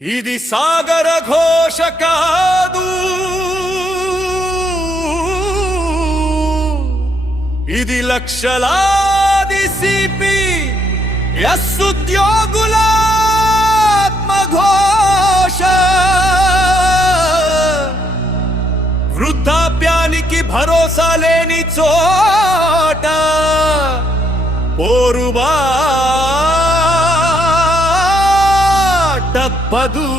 ఇది సాగర ఘోష కాదు, ఇది లక్షలాది సిపి ఎస్ ఉద్యోగుల ఆత్మఘోష. వృద్ధాప్యానికి భరోసా లేని చోట పోరుబా తప్పదు.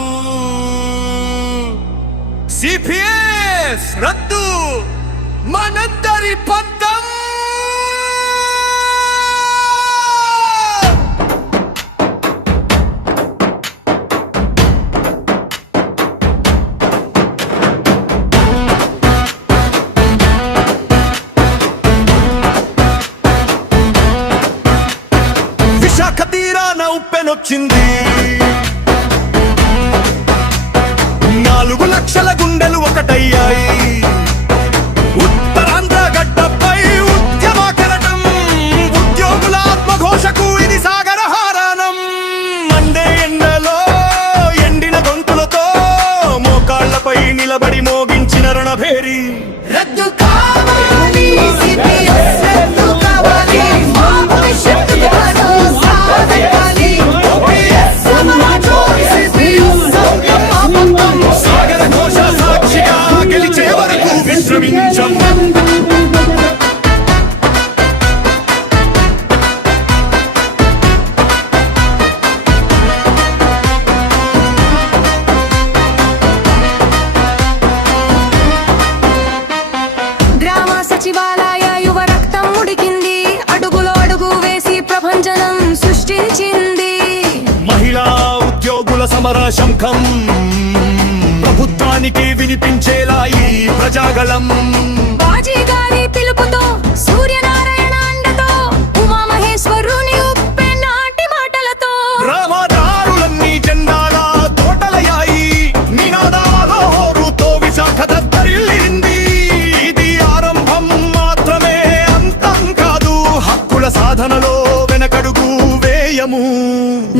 సిపిఎస్ రద్దు మనందరి పంతం. విశాఖ తీరాన ఉప్పెనొచ్చింది, 4 లక్షల గుండెలు ఒకటయ్యాయి. ఉత్తరాంధ్ర గడ్డపై ఉద్యమ కెరటం, ఉద్యోగుల ఆత్మఘోషకు ఇది సాగర హారానం. మండే ఎండలో ఎండిన గొంతులతో మోకాళ్లపై నిలబడి మోగించిన రణభేరి. రద్దు కావాలి సిపిఎస్, రద్దు కావాలి, మా భవిష్యత్తుకు భరోసా దక్కాలి. సమాజం సిపిఎస్ సంకల్పం, సాగర ఘోష సాక్షిగా గెలిచే వరకు విశ్రమించం. గ్రామ సచివాలయ యువ రక్తం ఉడికింది, అడుగులో అడుగు వేసి ప్రభంజనం సృష్టించింది. మహిళా ఉద్యోగుల సమర శంఖం, ప్రభుత్వానికి వినిపించేలా ఈ ప్రజాగళం. బాజీ గారి పిలుపుతో, సూర్యనారాయణ అండతో, ఉమామహేశ్వరుని ఉప్పె నాటి మాటలతో రహదారులన్నీ జెండాల తోటలయ్యాయి. నినాదాల హోరుతో విశాఖ దద్దరిల్లింది. ఇది ఆరంభం మాత్రమే, అంతం కాదు. హక్కుల సాధనలో వెనకడుగు వేయము.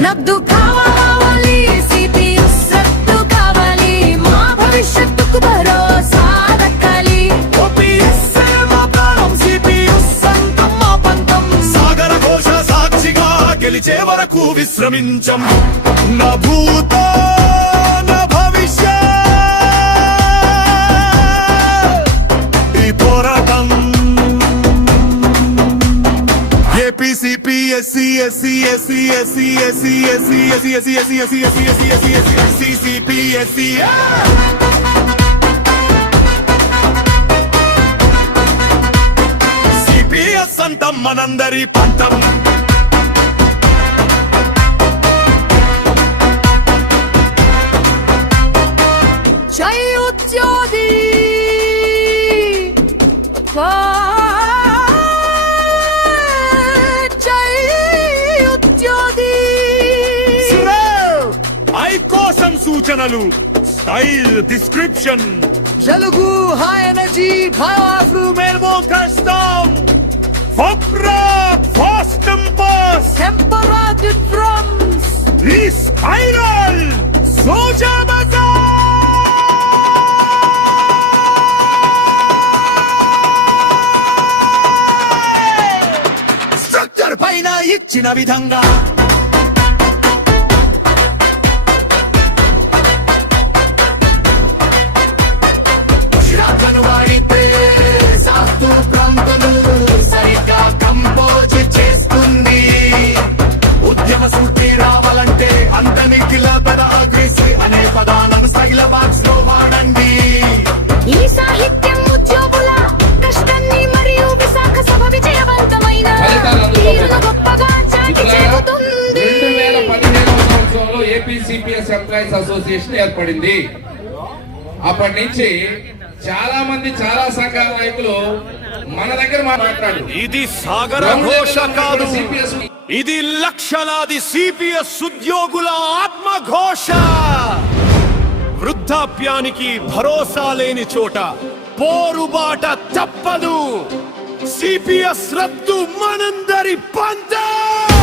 నద్దు కావాలి సిపిఎస్, రద్దు కావాలి, మా భవిష్యత్తుకు భరోసా దక్కాలి. ఓపీఎస్ మా ప్రాణం, సిపిఎస్ సంతం మా పంతం. సాగర ఘోష సాక్షిగా గెలిచే వరకు విశ్రమించం. నా భూత నా భవిష్య ఈ పోరాటం. APCP SC SC SC SC SC SC SC SC SC SC SC SC SC SC SC CP SC CPS అంతం మనందరి పంతం. జై ఉద్యోగి, జై ఉద్యోగి. ఐ కోసం సూచనలు, స్టైల్ డిస్క్రిప్షన్. జలుగు, హై ఎనర్జీ, భయాఫ్రు మేల్మో కష్టం. ఫోక్రా ఫాస్ట్ టెంపస్, టెంపరేచర్ డ్రమ్స్, ఈ స్పైరల్ సోజా బజార్. స్ట్రక్చర్ పైన ఇచ్చిన విధంగా రాగను వాడితే సాస్తు ప్రాంతాలు సరిగ్గా కంపోజ్ చేస్తుంది. ఉద్యమ సూటి రావాలంటే అంతనికిల పెద అగ్రెసి అనే పదాలను స్టైల్ బాక్స్ లో వాడండి. ఈ సాహిత్యం ఉద్యోగుల కష్టాన్ని మరియు విశాఖ సభ విజయవంతమైన తీరును గొప్పగా చాటి చెబుతుంది. 2017వ సంవత్సరంలో ఏపీ సిపిఎస్ ఎంప్లాయీస్ అసోసియేషన్ ఏర్పడింది. అప్పటి నుంచి చాలా మంది, చాలా సంఘాల నాయకులు మన దగ్గర మాట్లాడు. ఇది సాగర ఘోష కాదు, ఇది లక్షలాది సిపిఎస్ ఉద్యోగుల ఆత్మఘోష. వృద్ధాప్యానికి భరోసా లేని చోట పోరుబాట తప్పదు. సిపిఎస్ రద్దు మనందరి పంతం.